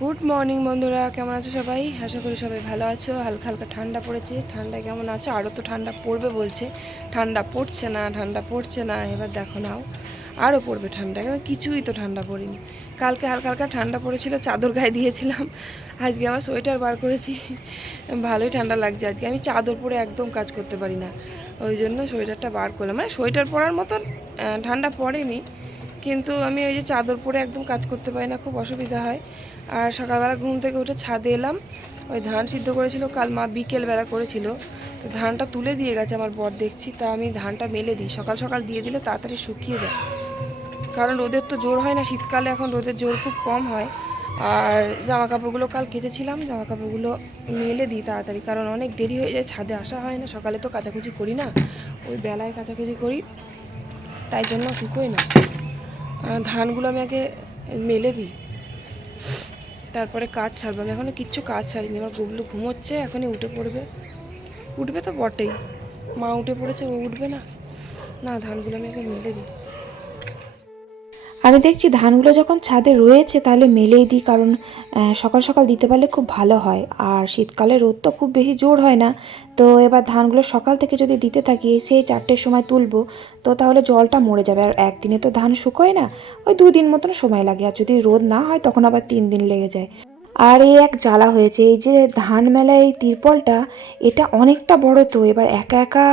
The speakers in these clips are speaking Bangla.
গুড মর্নিং বন্ধুরা। কেমন আছো সবাই? আশা করি সবাই ভালো আছো। হালকা হালকা ঠান্ডা পড়েছে। ঠান্ডা কেমন আছো? আরও তো ঠান্ডা পড়বে বলছে। ঠান্ডা পড়ছে না, ঠান্ডা পড়ছে না। এবার দেখো নাও। আরও পড়বে ঠান্ডা। এবার কিছুই তো ঠান্ডা পড়েনি। কালকে হালকা হালকা ঠান্ডা পড়েছিল, চাদর গায়ে দিয়েছিলাম। আজকে আমার সোয়েটার বার করেছি। ভালোই ঠান্ডা লাগছে আজকে। আমি চাদর পরে একদম কাজ করতে পারি না। ওই জন্য সোয়েটারটা বার করলাম। মানে সোয়েটার পরার মতন ঠান্ডা পড়েনি। কিন্তু আমি ওই যে চাদর পরে একদম কাজ করতে পারি না, খুব অসুবিধা হয়। আর সকালবেলা ঘুম থেকে উঠে ছাদে এলাম, ওই ধান সিদ্ধ করেছিল, কাল মা বিকেলবেলা করেছিল। তো ধানটা তুলে দিয়ে গেছে আমার বর, দেখছি। তা আমি ধানটা মেলে দিই, সকাল সকাল দিয়ে দিলে তাড়াতাড়ি শুকিয়ে যায়। কারণ রোদের তো জোর হয় না, শীতকালে এখন রোদের জোর খুব কম হয়। আর জামা কাপড়গুলো কাল কেচেছিলাম জামা কাপড়গুলো মেলে দিই তাড়াতাড়ি, কারণ অনেক দেরি হয়ে যায়, ছাদে আসা হয় না, সকালে তো কাচাকুচি করি না, ওই বেলায় কাচাকুচি করি, তাই জন্য শুকোই না। ধানগুলো আমি আগে মেলে দিই। তারপরে কাজ ছাড়বো। আমি এখনও কিচ্ছু কাজ ছাড়িনি। আমার গুবলু ঘুমোচ্ছে, এখনই উঠে পড়বে। উঠবে তো বটেই। মা উঠে পড়েছে, ও উঠবে না। না, ধানগুলো আমি আগে মেলে দিই। আমি দেখছি ধানগুলো যখন ছাদে রয়েছে তাহলে মেলেই দিই, কারণ সকাল সকাল দিতে পারলে খুব ভালো হয়। আর শীতকালে রোদ তো খুব বেশি জোর হয় না। তো এবার ধানগুলো সকাল থেকে যদি দিতে থাকি, সেই চারটের সময় তুলব, তো তাহলে জলটা মরে যাবে। আর একদিনে তো ধান শুকোয় না, ওই দুদিন মতন সময় লাগে। আর যদি রোদ না হয়, তখন আবার তিন দিন লেগে যায়। আর এই এক জ্বালা হয়েছে, এই যে ধান মেলায় এই তিরপলটা, এটা অনেকটা বড় তো, এবার একা একা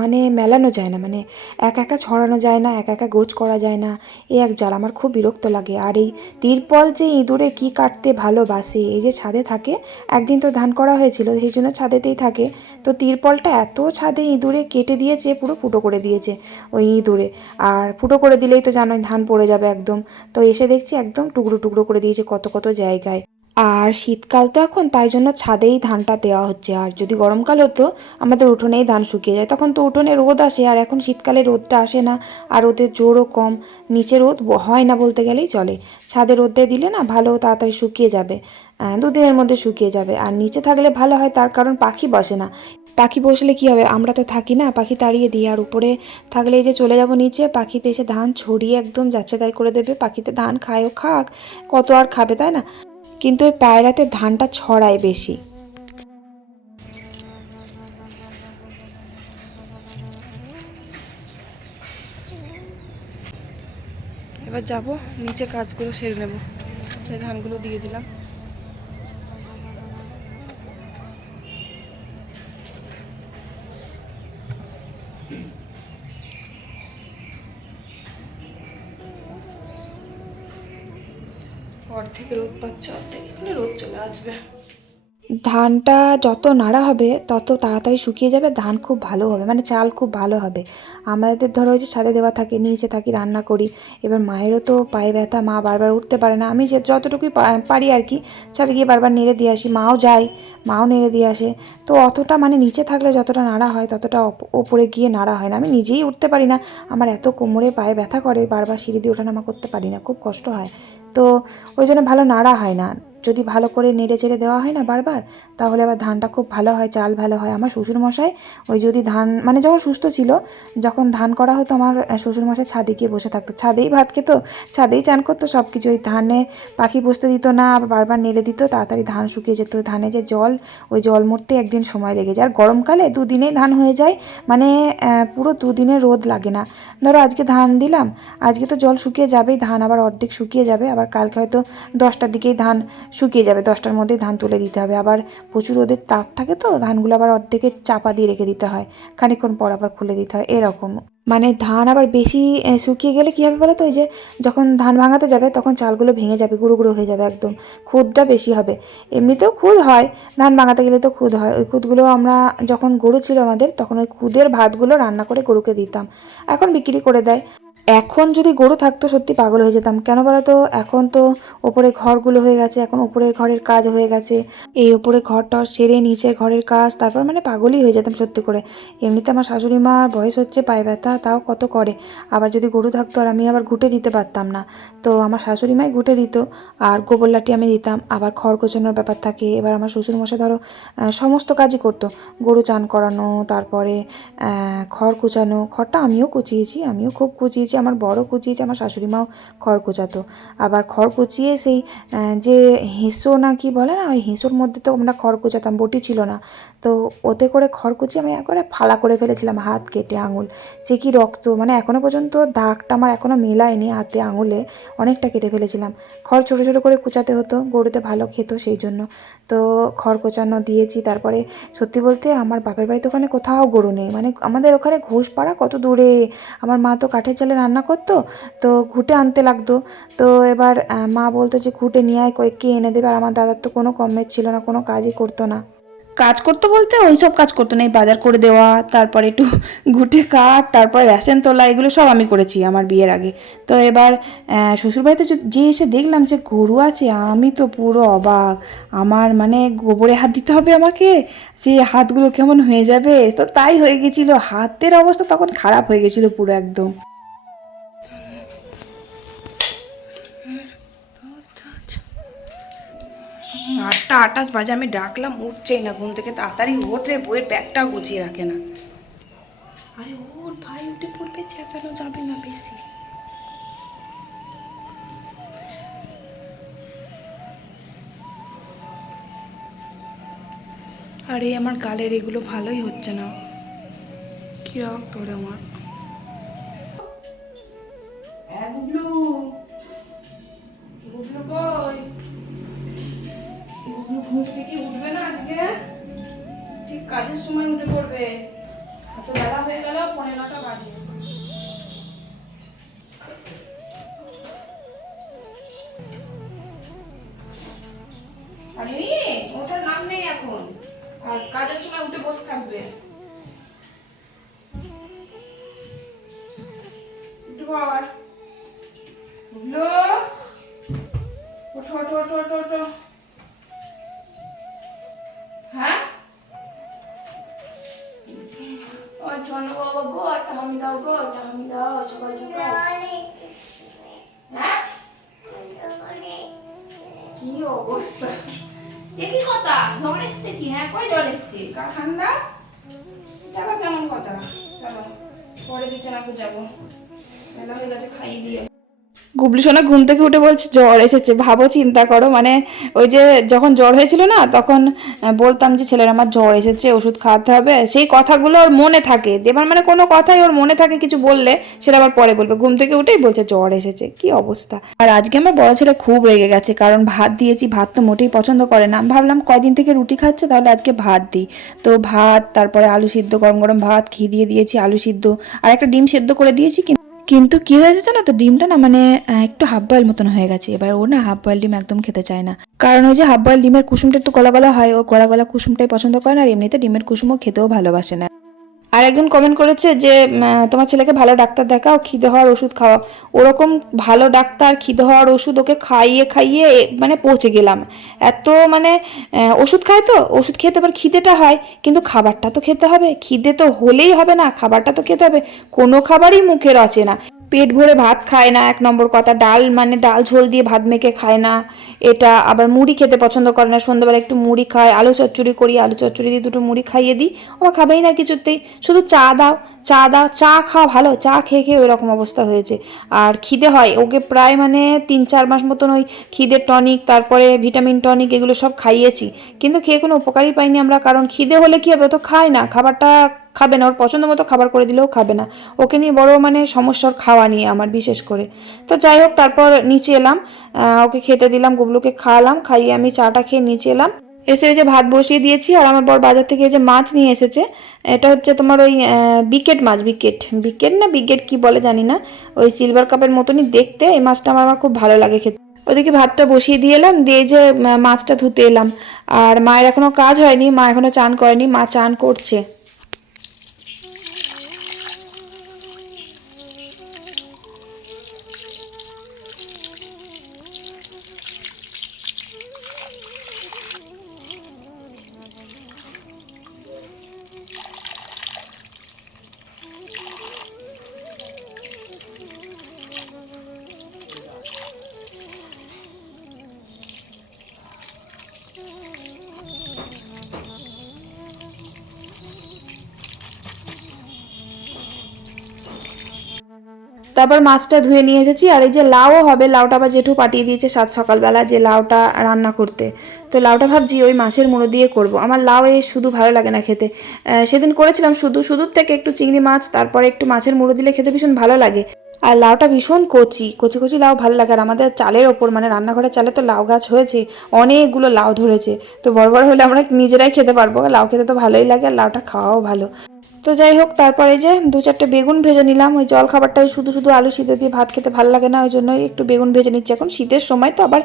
মানে মেলানো যায় না মানে একা একা ছড়ানো যায় না, একা একা গোছ করা যায় না, এই এক জ্বালা, আমার খুব বিরক্ত লাগে। আর এই তিরপল যে ইঁদুরে কি কাটতে ভালোবাসে, এই যে ছাদে থাকে, একদিন তো ধান করা হয়েছিল, সেই জন্য ছাদেতেই থাকে, তো তিরপলটা এত ছাদে ইঁদুরে কেটে দিয়েছে, পুরো ফুটো করে দিয়েছে, ওই ইঁদুরে। আর ফুটো করে দিলেই তো জানোই ধান পড়ে যাবে একদম, তো এসে দেখছি একদম টুকরো টুকরো করে দিয়েছে, কত কত জায়গায়। আর শীতকাল তো এখন, তাই জন্য ছাদেই ধানটা দেওয়া হচ্ছে। আর যদি গরমকাল হতো, আমাদের উঠোনেই ধান শুকিয়ে যায়। তখন তো উঠোনে রোদ আসে, আর এখন শীতকালে রোদটা আসে না, আর রোদের জোরও কম। নিচে রোদ হয় না বলতে গেলেই চলে। ছাদে রোদে দিলে না ভালো, তাড়াতাড়ি শুকিয়ে যাবে। দুদিনের মধ্যে শুকিয়ে যাবে। আর নিচে থাকলে ভালো হয়, তার কারণ পাখি বসে না। পাখি বসলে কি হবে? আমরা তো থাকি না, পাখি তাড়িয়ে দিই। আর উপরে থাকলে এই যে চলে যাব নিচে, পাখিতে এসে ধান ছড়িয়ে একদম যাচ্ছে তাই করে দেবে। পাখিতে ধান খায়ও খাক, কত আর খাবে তাই না? কিন্তু ওই পায়রাতে ধানটা ছড়ায় বেশি। এবার যাব, নিচে কাজগুলো সেরে নেব। ধানগুলো দিয়ে দিলাম। অর্ধেক রোদ পাচ্ছে, অর্ধেক রোদ চলে আসবে। ধানটা যত নাড়া হবে, তত তাড়াতাড়ি শুকিয়ে যাবে, ধান খুব ভালো হবে মানে চাল খুব ভালো হবে। আমাদের ধরো যে ছাদে দেওয়া থাকে, নিচে থাকি, রান্না করি, এবার মায়েরও তো পায়ে ব্যথা, মা বারবার উঠতে পারে না। আমি যে যতটুকুই পারি আর কি, ছাদে গিয়ে বারবার নেড়ে দিয়ে আসি, মাও যায়, মাও নেড়ে দিয়ে আসে। তো অতটা মানে নিচে থাকলে যতটা নাড়া হয়, ততটা ওপ- ওপরে গিয়ে নাড়া হয় না। আমি নিজেই উঠতে পারি না, আমার এত কোমরে পায়ে ব্যথা করে, বারবার সিঁড়ি দিয়ে ওঠানামা করতে পারি না, খুব কষ্ট হয়। তো ওই জন্য ভালো নাড়া হয় না। যদি ভালো করে নেড়ে চেড়ে দেওয়া হয় না বারবার, তাহলে আবার ধানটা খুব ভালো হয়, চাল ভালো হয়। আমার শ্বশুরমশাই ওই যদি ধান মানে যখন সুস্থ ছিল, যখন ধান করা হতো, আমার শ্বশুরমশাই ছাদে গিয়ে বসে থাকতো। ছাদেই ভাত খেতো, ছাদেই চান করতো সব কিছু ওই ধানে পাখি বসতে দিত না, আবার বারবার নেড়ে দিত, তাড়াতাড়ি ধান শুকিয়ে যেত। ধানে যে জল, ওই জল মরতে একদিন সময় লেগে যায়। আর গরমকালে দুদিনেই ধান হয়ে যায় মানে পুরো দুদিনে রোদ লাগে না। ধরো আজকে ধান দিলাম, আজকে তো জল শুকিয়ে যাবেই, ধান আবার অর্ধেক শুকিয়ে যাবে, আবার কালকে হয়তো দশটার দিকেই ধান শুকিয়ে যাবে, দশটার মধ্যেই ধান তুলে দিতে হবে। আবার প্রচুর রোদের তাপ থাকে তো, ধানগুলো আবার অর্ধেকে চাপা দিয়ে রেখে দিতে হয়। খানিকক্ষণ পর আবার খুলে দিতে হয়, এরকম। মানে ধান আবার বেশি শুকিয়ে গেলে কী হবে বলো তো ওই যে যখন ধান ভাঙাতে যাবে, তখন চালগুলো ভেঙে যাবে, গুঁড়ো গুঁড়ো হয়ে যাবে একদম। খুদটা বেশি হবে। এমনিতেও খুদ হয়, ধান ভাঙাতে গেলে তো খুদ হয়। ওই খুদগুলো আমরা যখন গরু ছিল আমাদের, তখন ওই খুদের ভাতগুলো রান্না করে গরুকে দিতাম। এখন বিক্রি করে দেয়। এখন যদি গরু থাকতো, সত্যি পাগল হয়ে যেতাম। কেন বলো তো এখন তো ওপরে ঘরগুলো হয়ে গেছে, এখন ওপরের ঘরের কাজ হয়ে গেছে। এই ওপরে ঘরটা সেরে নিচের ঘরের কাজ, তারপর মানে পাগলই হয়ে যেতাম সত্যি করে। এমনিতে আমার শাশুড়ি মার বয়স হচ্ছে, পায়ে ব্যথা, তাও কত করে। আবার যদি গরু থাকতো আর আমি আবার ঘুটে দিতে পারতাম না। তো আমার শাশুড়ি মাই ঘুটে দিত, আর গোবর লাঠি আমি দিতাম, আবার খড় কোচানোর ব্যাপার থাকে। এবার আমার শ্বশুরমশাই ধরো সমস্ত কাজই করতো। গরু চান করানো, তারপরে খড় কুচানো খড়টা আমিও কুচিয়েছি, আমিও খুব কুচিয়েছে। আমার বড় কুচিয়েছে আমার শাশুড়ি মাও খড় কুচাতো। আবার খড় কুচিয়ে সেই যে হিঁসো না কি বলে না, ওই হিঁসোর মধ্যে তো আমরা খড় কুচাতাম, বটি ছিল না। তো ওতে করে খড় কুচিয়ে আমি একবারে ফালা করে ফেলেছিলাম হাত কেটে আঙুল। সে কি রক্ত? মানে এখনও পর্যন্ত দাগটা আমার এখনও মেলায়নি হাতে আঙুলে, অনেকটা কেটে ফেলেছিলাম। খড় ছোটো ছোটো করে কুচাতে হতো, গরুতে ভালো খেত সেই জন্য। তো খড় কোচানো দিয়েছি, তারপরে সত্যি বলতে আমার বাপের বাড়িতে ওখানে কোথাও গরু নেই। মানে আমাদের ওখানে ঘোষপাড়া কত দূরে। আমার মা তো কাঠের চালে রান্না করতো, তো ঘুটে আনতে লাগতো। তো এবার মা বলতো যে ঘুটে নিয়ে আয় কয়েককে এনে দেবে। আর আমার দাদার তো কোনো কমের ছিল না, কোনো কাজই করতো না। কাজ করতো বলতে ওই সব কাজ করতো না, এই বাজার করে দেওয়া, তারপরে একটু ঘুটে কাট তারপরে রেশন তোলা, এগুলো সব আমি করেছি আমার বিয়ের আগে। তো এবার শ্বশুরবাড়িতে যে- এসে দেখলাম যে গরু আছে, আমি তো পুরো অবাক। আমার মানে গোবরে হাত দিতে হবে আমাকে, যে হাতগুলো কেমন হয়ে যাবে। তো তাই হয়ে গেছিল, হাতের অবস্থা তখন খারাপ হয়ে গেছিল পুরো একদম। আটটা আটাশ বাজে, আমি ডাকলাম, উঠছেই না, ঘুম থেকে তাড়াতাড়ি ওঠ বইয়ের ব্যাগটাও গুছিয়ে রাখে না। আরে ওর ভাই উঠে পড়বে, চেঁচানো যাবে না বেশি। আরে আমার গালের এগুলো ভালোই হচ্ছে না। কি রাখ তোর আমার। আরে ওটার নাম নেই এখন। আর কাজের সময় উঠে বসে থাকবে। অবস্থা। একই কথা জ্বর এসছে কি? হ্যাঁ কই জ্বর এসছে? গা ঠান্ডা এটা কেমন কথা? চলো, পরে বিছানাকে যাব। বেলা হয়ে গেছে, খাইয়ে দিয়ে গুবলু সোনা ঘুম থেকে উঠে বলছে, জ্বর এসেছে, ভাবো, চিন্তা করো। মানে ওই যে যখন জ্বর হয়েছিল না, তখন বলতাম যে, ছেলের আমার জ্বর এসেছে, ওষুধ খাওয়াতে হবে। সেই কথাগুলো ওর মনে থাকে। এবার মানে কোনো কথাই ওর মনে থাকে, কিছু বললে সেটা আবার পরে বলবে। ঘুম থেকে উঠেই বলছে, জ্বর এসেছে। কি অবস্থা? আর আজকে আমার বড় ছেলে খুব রেগে গেছে, কারণ ভাত দিয়েছি, ভাত তো মোটেই পছন্দ করে না। ভাবলাম কয়দিন থেকে রুটি খাচ্ছে, তাহলে আজকে ভাত দিই। তো ভাত, তারপরে আলু সিদ্ধ, গরম গরম ভাত, ঘি দিয়ে দিয়েছি, আলু সিদ্ধ, আর একটা ডিম সেদ্ধ করে দিয়েছি কিন্তু কিন্তু কি হয়েছে জানো তো? ডিমটা না মানে একটু হাফ বয়েল মতন হয়ে গেছে। এবার ও না হাফ বয়েল ডিম একদম খেতে চায় না। কারণ ওই যে হাফ বয়েল ডিমের কুসুমটা একটু গলা গলা হয়, ও গলা গলা কুসুমটাই পছন্দ করে না, আর এমনিতে ডিমের কুসুমও খেতেও ভালোবাসে না। আর একজন কমেন্ট করেছে যে তোমার ছেলেকে ভালো ডাক্তার দেখাও, খিদে হওয়ার ওষুধ খাওয়া ওরকম ভালো ডাক্তার, খিদে হওয়ার ওষুধ ওকে খাইয়ে খাইয়ে মানে পৌঁছে গেলাম। এত মানে ওষুধ খায় তো, ওষুধ খেতে আবার খিদেটা হয়, কিন্তু খাবারটা তো খেতে হবে। খিদে তো হলেই হবে না, খাবারটা তো খেতে হবে। কোনো খাবারই মুখের অচেনা না। পেট ভরে ভাত খায় না, এক নম্বর কথা। ডাল মানে ডাল ঝোল দিয়ে ভাত মেখে খায় না। এটা আবার মুড়ি খেতে পছন্দ করে না। সন্ধ্যাবেলা একটু মুড়ি খায়। আলু চচ্চড়ি করি, আলু চচ্চড়ি দিয়ে দুটো মুড়ি খাইয়ে দিই। আমার খাবেই না কিছুতেই। শুধু চা দাও চা দাও, চা খাওয়া ভালো। চা খেয়ে খেয়ে ওই রকম অবস্থা হয়েছে। আর খিদে হয়। ওকে প্রায় মানে তিন, চার মাস মতন ওই খিদের টনিক, তারপরে ভিটামিন টনিক এগুলো সব খাইয়েছি। কিন্তু খেয়ে কোনো উপকারই পাইনি আমরা। কারণ খিদে হলে কী হবে? তো খায় না। খাবারটা খাবে না, ওর পছন্দ মতো খাবার করে দিলেও খাবে না। ওকে নিয়ে বড় মানে সমস্যার খাওয়া নিয়ে আমার, বিশেষ করে। তো যাই হোক, তারপর নিচে এলাম। ওকে খেতে দিলাম, গুবলুকে খাওয়ালাম, খাইয়ে আমি চাটা খেয়ে নিচে এলাম। এসে ওই যে ভাত বসিয়ে দিয়েছি, আর আমার বর বাজার থেকে যে মাছ নিয়ে এসেছে। এটা হচ্ছে তোমার ওই বিকেট মাছ, বিকেট। বিকেট না বিকেট কি বলে জানি না। ওই সিলভার কাপের মতনই দেখতে, এই মাছটা আমার আমার খুব ভালো লাগে খেতে। ওদিকে ভাতটা বসিয়ে দিয়ে এলাম, দিয়ে যে মাছটা ধুতে এলাম। আর মায়ের এখনও কাজ হয়নি, মা এখনও চান করেনি, মা চান করছে। তারপর মাছটা ধুয়ে নিয়ে এসেছি, আর এই যে লাউও হবে, লাউটা আবার জেঠু পাঠিয়ে দিয়েছে সাত সকালবেলা যে লাউটা রান্না করতে। তো লাউটা ভাবছি ওই মাছের মুড়ো দিয়ে করব। আমার লাউ এ শুধু ভালো লাগে না খেতে। সেদিন করেছিলাম শুধু শুধুর থেকে একটু চিংড়ি মাছ, তারপরে একটু মাছের মুড়ো দিলে খেতে ভীষণ ভালো লাগে। আর লাউটা ভীষণ কচি কচি কচি লাউ ভালো লাগে। আর আমাদের চালের ওপর মানে রান্নাঘরের চালে তো লাউ গাছ হয়েছে, অনেকগুলো লাউ ধরেছে। তো বড় বড় হলে আমরা নিজেরাই খেতে পারব। লাউ খেতে তো ভালোই লাগে, আর লাউটা খাওয়াও ভালো। তো যাই হোক, তারপরে যে দু চারটে বেগুন ভেজে নিলাম। ওই জল খাবারটাই শুধু শুধু আলু সিদ্ধ দিয়ে ভাত খেতে ভালো লাগে না, ওই জন্য একটু বেগুন ভেজে নিচ্ছি এখন। শীতের সময় তো আবার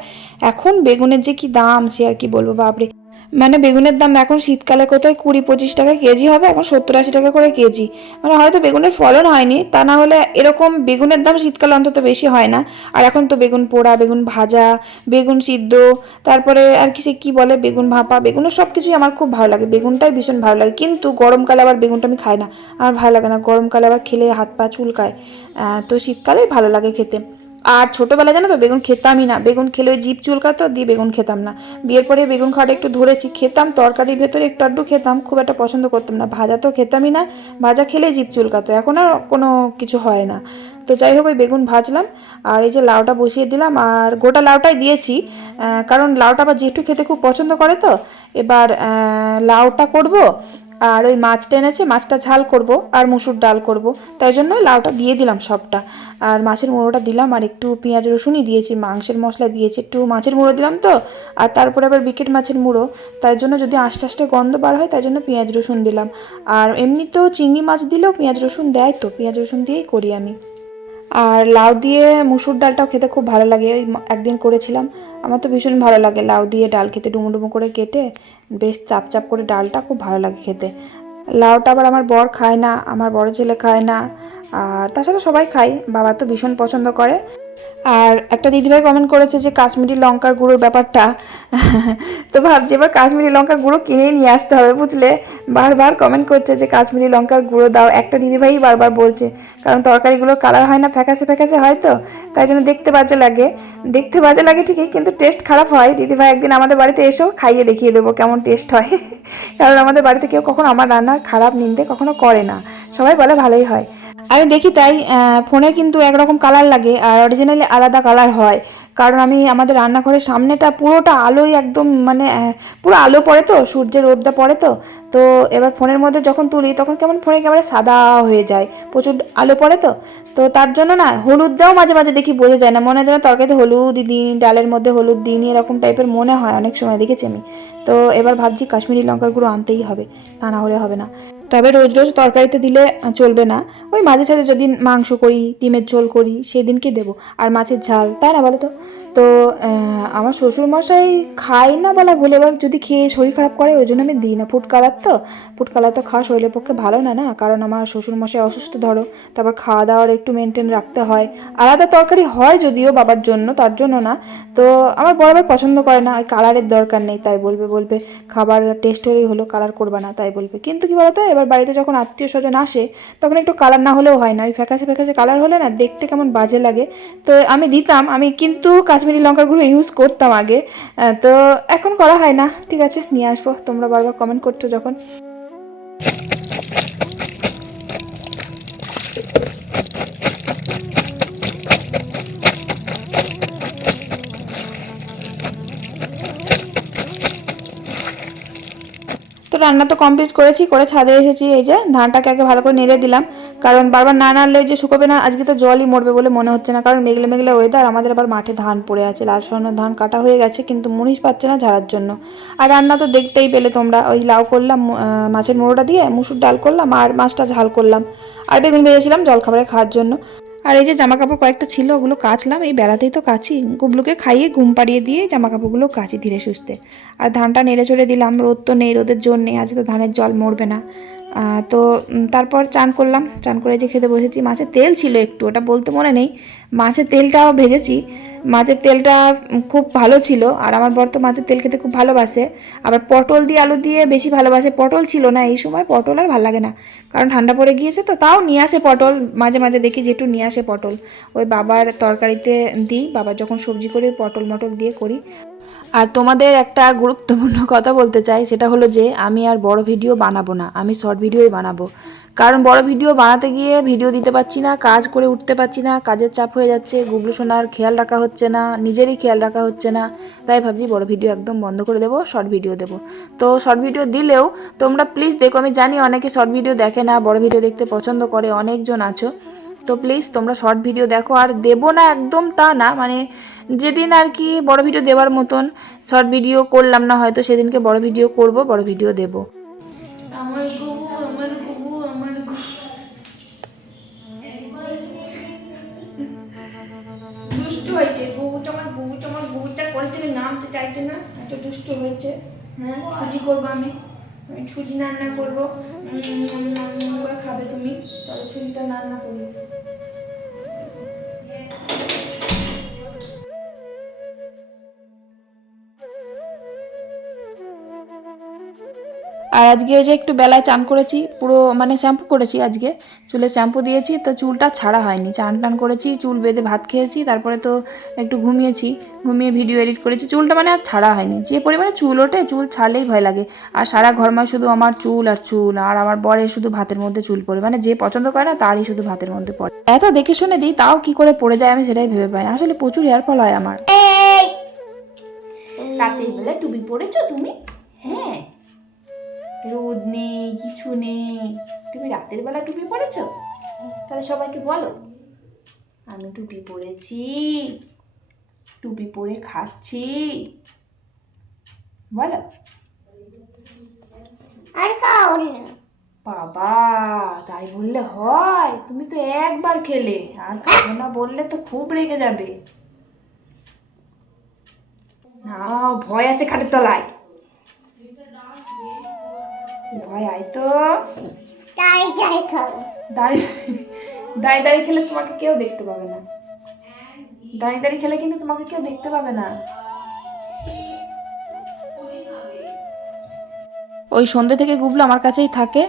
এখন বেগুনের যে কি দাম, সে আর কি বলব, বাপরে। মানে বেগুনের দাম এখন শীতকালে কোথায় কুড়ি পঁচিশ টাকা কেজি হবে, এখন সত্তর আশি টাকা করে কেজি। মানে হয়তো বেগুনের ফলন হয়নি, তা না হলে এরকম বেগুনের দাম শীতকালে অন্তত বেশি হয় না। আর এখন তো বেগুন পোড়া, বেগুন ভাজা, বেগুন সিদ্ধ, তারপরে আর কি সে কী বলে, বেগুন ভাপা বেগুনের সব কিছুই আমার খুব ভালো লাগে, বেগুনটাই ভীষণ ভালো লাগে। কিন্তু গরমকালে আবার বেগুনটা আমি খাই না, আমার ভালো লাগে না। গরমকালে আবার খেলে হাত পা চুলকায় তো শীতকালেই ভালো লাগে খেতে। আর ছোটোবেলায় জানো তো, বেগুন খেতামই না। বেগুন খেলে ওই জিভ চুলকাতো, দিয়ে বেগুন খেতাম না। বিয়ের পরে বেগুন খাওয়াটা একটু ধরেছি, খেতাম, তরকারির ভেতরে একটু আড্ডু খেতাম, খুব একটা পছন্দ করতাম না। ভাজা তো খেতামই না, ভাজা খেলে জিভ চুলকাতো, এখন আর কোনো কিছু হয় না। তো যাই হোক, ওই বেগুন ভাজলাম, আর এই যে লাউটা বসিয়ে দিলাম, আর গোটা লাউটাই দিয়েছি কারণ লাউটা আবার জেঠু খেতে খুব পছন্দ করে তো, এবার লাউটা করব আর ওই মাছটা এনেছে মাছটা ঝাল করব আর মুসুর ডাল করব। তাই জন্য লাউটা দিয়ে দিলাম সবটা। আর মাছের মুড়োটা দিলাম আর একটু পেঁয়াজ রসুনই দিয়েছি, মাংসের মশলা দিয়েছি, একটু মাছের মুড়ো দিলাম তো। আর তারপরে আবার বিকেট মাছের মুড়ো। তাই জন্য যদি আস্তে আস্তে গন্ধ বার হয়, তাই জন্য পেঁয়াজ রসুন দিলাম। আর এমনিতেও চিংড়ি মাছ দিলেও পেঁয়াজ রসুন দেয় তো, পেঁয়াজ রসুন দিয়েই করি আমি। আর লাউ দিয়ে মুসুর ডালটাও খেতে খুব ভালো লাগে। একদিন করেছিলাম, আমার তো ভীষণ ভালো লাগে লাউ দিয়ে ডাল খেতে ডুমো ডুমো করে কেটে বেশ চাপ চাপ করে ডালটা খুব ভালো লাগে খেতে। লাউটা আবার আমার বর খায় না, আমার বড় ছেলে খায় না, আর তাছাড়া সবাই খায়, বাবা তো ভীষণ পছন্দ করে। আর একটা দিদিভাই কমেন্ট করেছে যে কাশ্মীরি লঙ্কার গুঁড়োর ব্যাপারটা। তো ভাবছি এবার কাশ্মীরি লঙ্কার গুঁড়ো কিনেই নিয়ে আসতে হবে, বুঝলে? বারবার কমেন্ট করছে যে কাশ্মীরি লঙ্কার গুঁড়ো দাও। একটা দিদিভাই বারবার বলছে, কারণ তরকারিগুলো কালার হয় না, ফ্যাকাশে ফ্যাকাশে হয় তো, তাই জন্য দেখতে বাজে লাগে। দেখতে বাজে লাগে ঠিকই, কিন্তু টেস্ট খারাপ হয়। দিদিভাই একদিন আমাদের বাড়িতে এসেও খাইয়ে দেখিয়ে দেবো কেমন টেস্ট হয়। কারণ আমাদের বাড়িতে কেউ কখনো আমার রান্নার খারাপ নিন্দে কখনো করে না। সবাই বলে ভালোই হয়। আমি দেখি তাই ফোনে কিন্তু একরকম কালার লাগে আর অরিজিনালি আলাদা কালার হয়। কারণ আমি আমাদের রান্নাঘরের সামনেটা পুরোটা আলোই একদম মানে পুরো আলো পড়ে তো, সূর্যের রোদটা পড়ে তো। তো এবার ফোনের মধ্যে যখন তুলি তখন কেমন ফোনে একেবারে সাদা হয়ে যায়, প্রচুর আলো পড়ে তো। তো তার জন্য না হলুদ দেওয়া মাঝে মাঝে দেখি বোঝা যায় না, মনে হয় যেন তরকারিতে হলুদ দিই, ডালের মধ্যে হলুদ দিন এরকম টাইপের মনে হয় অনেক সময়, দেখেছি আমি। তো এবার ভাবছি কাশ্মীরি লঙ্কার গুঁড়ো আনতেই হবে, তা না হলে হবে না। তবে রোজ রোজ তরকারিতে দিলে চলবে না। ওই মাঝে সাঝে যদি মাংস করি, ডিমের ঝোল করি সেই দিনকে দেবো। আর মাছের ঝাল, তাই না বলো তো? তো আমার শ্বশুরমশাই খাই না বলা ভুল, এবার যদি খেয়ে শরীর খারাপ করে, ওই জন্য আমি দিই না। ফুড কালার তো, ফুড কালার তো খাওয়া শরীরের পক্ষে ভালো না না? কারণ আমার শ্বশুরমশাই অসুস্থ, ধরো। তারপর খাওয়া দাওয়ার একটু মেনটেন রাখতে হয়। আলাদা তরকারি হয় যদিও বাবার জন্য, তার জন্য না। তো, আমার বরাবর পছন্দ করে না, ওই কালারের দরকার নেই, তাই বলবে বলবে, খাবার টেস্ট হলেই হলো, কালার করবে না, তাই বলবে। কিন্তু কি বলতো, এবার বাড়িতে যখন আত্মীয় স্বজন আসে, তখন একটু কালার না হলেও হয় না। ওই ফ্যাকাশে ফ্যাকাশে কালার হলে না, দেখতে কেমন বাজে লাগে। তো, আমি দিতাম, আমি কিন্তু কাশ্মীরি লঙ্কার গুঁড়ো ইউজ করতাম আগে তো এখন করা হয় না। ঠিক আছে, নিয়ে আসব। তোমরা বারবার কমেন্ট করছ যখন। রান্না তো কমপ্লিট করেছি, করে ছাদে এসেছি। এই যে ধানটাকে আগে ভালো করে নেড়ে দিলাম। কারণ বারবার না নাড়লে যে শুকোবে না, আজকে তো জলই মরবে বলে মনে হচ্ছে না। কারণ মেঘলা মেঘলা ওয়েদার আমাদের আবার মাঠে ধান পড়ে আছে। লাল স্বর্ণ ধান কাটা হয়ে গেছে, কিন্তু মুনিশ পাচ্ছে না ঝাড়ার জন্য। আর রান্না তো দেখতেই পেলে তোমরা, ওই লাউ করলাম মাছের মোড়োটা দিয়ে, মুসুর ডাল করলাম, আর মাছটা ঝাল করলাম। আর বেগুন ভেজেছিলাম জলখাবারে খাওয়ার জন্য। আর এই যে জামা কাপড় কয়েকটা ছিল, ওগুলো কাচলাম। এই বেলাতেই তো কাচি। গুবলুকে খাইয়ে ঘুম পাড়িয়ে দিয়ে জামা কাপড়গুলো কাচি ধীরে সুস্থে। আর ধানটা নেড়ে চড়ে দিলাম, রোদ তো নেই, রোদের জোর নেই আজ তো ধানের জল মরবে না। তো তারপর চান করলাম। চান করে যে খেতে বসেছি, মাছে তেল ছিল একটু, ওটা বলতে মনে নেই। মাছের তেলটাও ভেজেছি। মাছের তেলটা খুব ভালো ছিল, আর আমার বর তো মাছের তেল খেতে খুব ভালোবাসে। আবার পটল দিয়ে আলু দিয়ে বেশি ভালোবাসে। পটল ছিল না, এই সময় পটল আর ভালো লাগে না। কারণ ঠান্ডা পড়ে গিয়েছে তো, তাও নিয়ে আসে পটল। মাঝে মাঝে দেখি যেটু নিয়ে আসে পটল। ওই বাবার তরকারিতে দিই, বাবার যখন সবজি করে, পটল মটল দিয়ে করি। আর তোমাদের একটা গুরুত্বপূর্ণ কথা বলতে চাই, সেটা হলো যে, আমি আর বড় ভিডিও বানাবো না, আমি শর্ট ভিডিওই বানাবো। কারণ বড় ভিডিও বানাতে গিয়ে ভিডিও দিতে পারছি না, কাজ করে উঠতে পারছি না, কাজের চাপ হয়ে যাচ্ছে গুবলু সোনার খেয়াল রাখা হচ্ছে না, নিজেরই খেয়াল রাখা হচ্ছে না, তাই ভাবছি বড় ভিডিও একদম বন্ধ করে দেবো শর্ট ভিডিও দেবো। তো শর্ট ভিডিও দিলেও তোমরা প্লিজ দেখো, আমি জানি অনেকে শর্ট ভিডিও দেখে না, বড় ভিডিও দেখতে পছন্দ করে, অনেকজন আছো। তো প্লিজ তোমরা শর্ট ভিডিও দেখো, আর দেবো না একদম তা না মানে যেদিন আর কি বড় ভিডিও দেওয়ার মতন শর্ট ভিডিও করলাম না, হয়তো সেদিনকে বড় ভিডিও করব, বড় ভিডিও দেবো। আমার গুবু হ্যাঁ ছুটি করব আমি। আমি ছুটি রান্না করব। করে খাবে তুমি। চলো ছুটিটা রান্না করব। আর আজকে ওই যে একটু বেলায় চান করেছি পুরো মানে শ্যাম্পু করেছি আজকে। চুলে শ্যাম্পু দিয়েছি তো চুলটা ছাড়া হয়নি। চান টান করেছি চুল বেঁধে ভাত খেয়েছি তারপরে তো একটু ঘুমিয়েছি ঘুমিয়ে ভিডিও এডিট করেছি। চুলটা মানে আর ছাড়া হয়নি। যে পরিমাণে চুল ওঠে চুল ছাড়লেই ভয় লাগে। আর সারা ঘরমায় শুধু আমার চুল আর চুল আর আমার বরের শুধু ভাতের মধ্যে চুল পড়ে। মানে যে পছন্দ করে না তারই শুধু ভাতের মধ্যে পড়ে। এত দেখে শুনে দিই তাও কি করে পড়ে যায় আমি সেটাই ভেবে পাই না। আসলে প্রচুর হেয়ার ফল হয় আমার। রাতের বেলা টুপি পরেছো তুমি? হ্যাঁ। রোদ নেই কিছু নেই। তুমি রাতের বেলা টুপি পরেছো তাহলে সবাইকে বলো। আমি টুপি পরেছি টুপি পরে খাচ্ছি। বলো। আর খাও না। বাবা তাই বললে হয়। তুমি তো একবার খেলে। আর খাব না বললে তো খুব রেগে যাবে। না ভয় আছে খাটের তলায়। ভয় আয় তো। দাঁড়িয়ে দাঁড়িয়ে দাঁড়িয়ে খেলে তোমাকে কেউ দেখতে পাবে না। দাঁড়িয়ে দাঁড়িয়ে খেলে কিন্তু তোমাকে কেউ দেখতে পাবে না। ওই সন্ধ্যে থেকে গুবলো আমার কাছেই থাকে।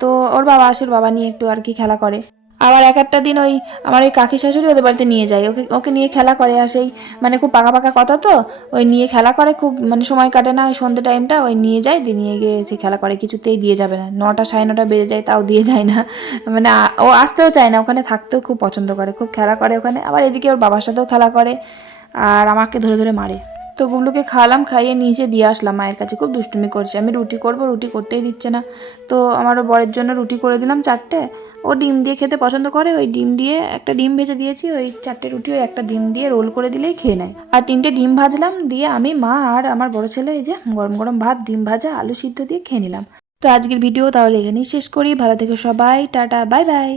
তো ওর বাবা আসে বাবা নিয়ে একটু আর কি খেলা করে। আবার এক একটা দিন ওই আমার ওই কাকি শাশুড়ি ওদের বাড়িতে নিয়ে যায়। ওকে ওকে নিয়ে খেলা করে আর সেই মানে খুব পাকা পাকা কথা তো, ওই নিয়ে খেলা করে খুব মানে সময় কাটে না, ওই সন্ধ্যে টাইমটা ওই নিয়ে যায়, দিয়ে নিয়ে গিয়ে সে খেলা করে, কিছুতেই দিয়ে যাবে না। নটা সাড়ে নটা বেজে যায়, তাও দিয়ে যায় না। মানে ও আসতেও চায় না, ওখানে থাকতেও খুব পছন্দ করে, খুব খেলা করে ওখানে। আবার এদিকে ওর বাবার সাথেও খেলা করে, আর আমাকে ধরে ধরে মারে। তো গুবলুকে খাওয়ালাম খাইয়ে নিচে দিয়ে আসলাম মায়ের কাছে। খুব দুষ্টুমি করছে। আমি রুটি করব, রুটি করতেই দিচ্ছে না। তো আমারও বরের জন্য রুটি করে দিলাম চারটে। ও ডিম দিয়ে খেতে পছন্দ করে। ওই ডিম দিয়ে একটা ডিম ভেজে দিয়েছি। ওই চারটে রুটি ওই একটা ডিম দিয়ে রোল করে দিলেই খেয়ে নেয়। আর তিনটে ডিম ভাজলাম দিয়ে আমি, মা আর আমার বড় ছেলে এই যে গরম গরম ভাত, ডিম ভাজা, আলু সিদ্ধ দিয়ে খেয়ে নিলাম। তো আজকের ভিডিও তাহলে এখানেই শেষ করি। ভালো থেকে সবাই। Tata, bye bye.